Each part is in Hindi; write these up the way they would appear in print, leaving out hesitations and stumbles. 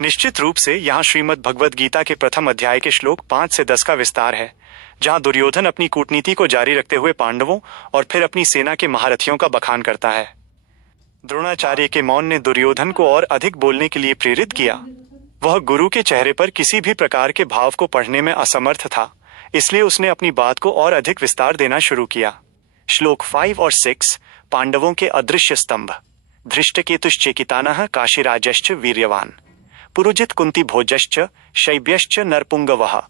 निश्चित रूप से यहाँ श्रीमद् भगवद गीता के प्रथम अध्याय के श्लोक 5 से 10 का विस्तार है, जहाँ दुर्योधन अपनी कूटनीति को जारी रखते हुए पांडवों और फिर अपनी सेना के महारथियों का बखान करता है। द्रोणाचार्य के मौन ने दुर्योधन को और अधिक बोलने के लिए प्रेरित किया। वह गुरु के चेहरे पर किसी भी प्रकार के भाव को पढ़ने में असमर्थ था, इसलिए उसने अपनी बात को और अधिक विस्तार देना शुरू किया। श्लोक 5 और 6 पांडवों के अदृश्य स्तंभ। धृष्टकेतुश्चेकितानः काशीराजश्च वीर्यवान पुरुजित कुंती भोजश्च शैब्यश्च नरपुंगवः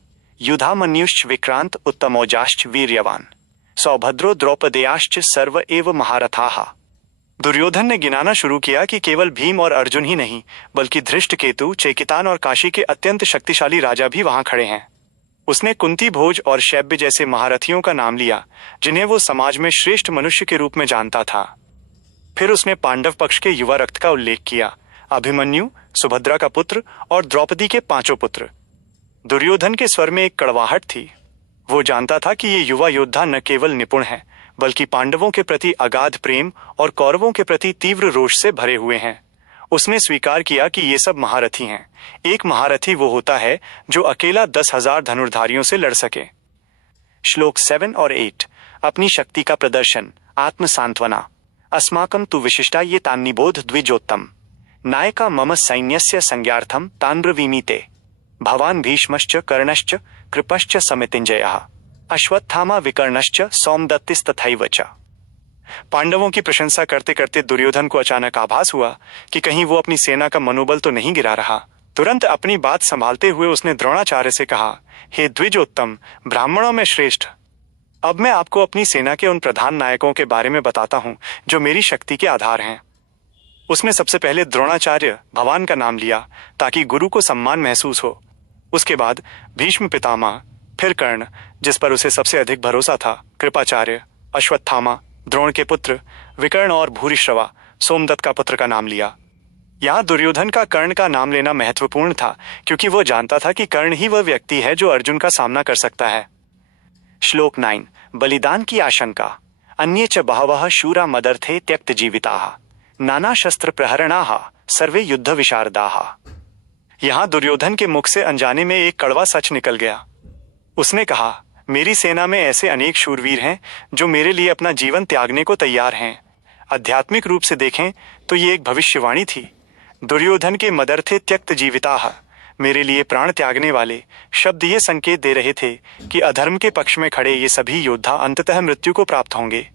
युधामन्युश्च विक्रांत उत्तमोजाश्च वीर्यवान सौभद्रो द्रौपदेयाश्च सर्व एव महारथाः। दुर्योधन ने गिनाना शुरू किया कि केवल भीम और अर्जुन ही नहीं, बल्कि धृष्टकेतु, चेकितान और काशी के अत्यंत शक्तिशाली राजा भी वहां खड़े हैं। उसने कुंती भोज और शैब्य जैसे महारथियों का नाम लिया, जिन्हें वो समाज में श्रेष्ठ मनुष्य के रूप में जानता था। फिर उसने पांडव पक्ष के युवा रक्त का उल्लेख किया, अभिमन्यु, सुभद्रा का पुत्र और द्रौपदी के 5 पुत्र। दुर्योधन के स्वर में एक कड़वाहट थी। वो जानता था कि ये युवा योद्धा न केवल निपुण हैं, बल्कि पांडवों के प्रति अगाध प्रेम और कौरवों के प्रति तीव्र रोष से भरे हुए हैं। उसने स्वीकार किया कि ये सब महारथी हैं। एक महारथी वो होता है जो अकेला 10,000 धनुर्धारियों से लड़ सके। श्लोक 7 और 8 अपनी शक्ति का प्रदर्शन। आत्म सांत्वना। अस्माकं तु विशिष्टा ये तान्निबोध द्विजोत्तम नायका मम सैन्यस्य संज्ञार्थम तान्ब्रवीमीते भवान भीष्मश्च कर्णश्च कृपश्च समितिञ्जयः अश्वत्थामा विकर्णश्च सौमदत्तिस्तथैव च। पांडवों की प्रशंसा करते करते दुर्योधन को अचानक आभास हुआ कि कहीं वो अपनी सेना का मनोबल तो नहीं गिरा रहा। तुरंत अपनी बात संभालते हुए उसने द्रोणाचार्य से कहा, हे द्विजोत्तम, ब्राह्मणों में श्रेष्ठ, अब मैं आपको अपनी सेना के उन प्रधान नायकों के बारे में बताता हूं जो मेरी शक्ति के आधार हैं। उसने सबसे पहले द्रोणाचार्य भगवान का नाम लिया ताकि गुरु को सम्मान महसूस हो। उसके बाद भीष्म पितामह, फिर कर्ण जिस पर उसे सबसे अधिक भरोसा था, कृपाचार्य, अश्वत्थामा, द्रोण के पुत्र, विकर्ण और भूरिश्रवा, सोमदत्त का पुत्र का नाम लिया। यहाँ दुर्योधन का कर्ण का नाम लेना महत्वपूर्ण था, क्योंकि वो जानता था कि कर्ण ही वह व्यक्ति है जो अर्जुन का सामना कर सकता है। श्लोक 9 बलिदान की आशंका। अन्ये च बहवः शूरा मदर्थे त्यक्त जीविताः नाना शस्त्र प्रहरणाः सर्वे युद्ध विशारदाः। यहाँ दुर्योधन के मुख से अनजाने में एक कड़वा सच निकल गया। उसने कहा, मेरी सेना में ऐसे अनेक शूरवीर हैं जो मेरे लिए अपना जीवन त्यागने को तैयार हैं। आध्यात्मिक रूप से देखें तो ये एक भविष्यवाणी थी। दुर्योधन के मदर्थे त्यक्त जीविताः, मेरे लिए प्राण त्यागने वाले शब्द ये संकेत दे रहे थे कि अधर्म के पक्ष में खड़े ये सभी योद्धा अंततः मृत्यु को प्राप्त होंगे।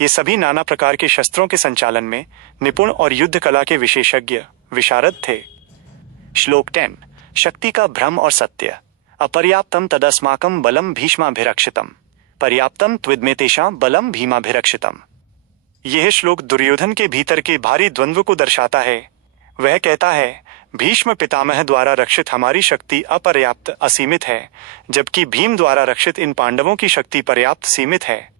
ये सभी नाना प्रकार के शस्त्रों के संचालन में निपुण और युद्ध कला के विशेषज्ञ विशारद थे। श्लोक 10 शक्ति का भ्रम और सत्य। अपर्याप्तम तदस्माकं बलम भीष्माभिरक्षितम पर्याप्तम त्विद्मेतेषां बलम भीमाभिरक्षितम। यह श्लोक दुर्योधन के भीतर के भारी द्वंद्व को दर्शाता है। वह कहता है, भीष्म पितामह द्वारा रक्षित हमारी शक्ति अपर्याप्त असीमित है, जबकि भीम द्वारा रक्षित इन पांडवों की शक्ति पर्याप्त सीमित है।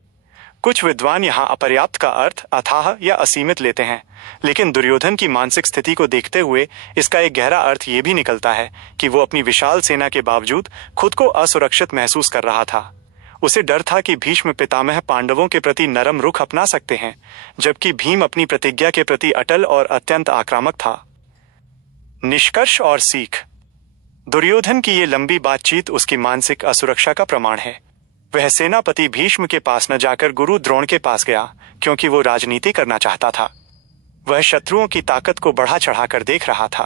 कुछ विद्वान यहाँ अपर्याप्त का अर्थ अथाह या असीमित लेते हैं, लेकिन दुर्योधन की मानसिक स्थिति को देखते हुए इसका एक गहरा अर्थ ये भी निकलता है कि वो अपनी विशाल सेना के बावजूद खुद को असुरक्षित महसूस कर रहा था। उसे डर था कि भीष्म पितामह पांडवों के प्रति नरम रुख अपना सकते हैं, जबकि भीम अपनी प्रतिज्ञा के प्रति अटल और अत्यंत आक्रामक था। निष्कर्ष और सीख। दुर्योधन की ये लंबी बातचीत उसकी मानसिक असुरक्षा का प्रमाण है। वह सेनापति भीष्म के पास न जाकर गुरु द्रोण के पास गया, क्योंकि वो राजनीति करना चाहता था। वह शत्रुओं की ताकत को बढ़ा चढ़ाकर देख रहा था।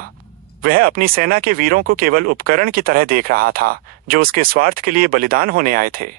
वह अपनी सेना के वीरों को केवल उपकरण की तरह देख रहा था, जो उसके स्वार्थ के लिए बलिदान होने आए थे।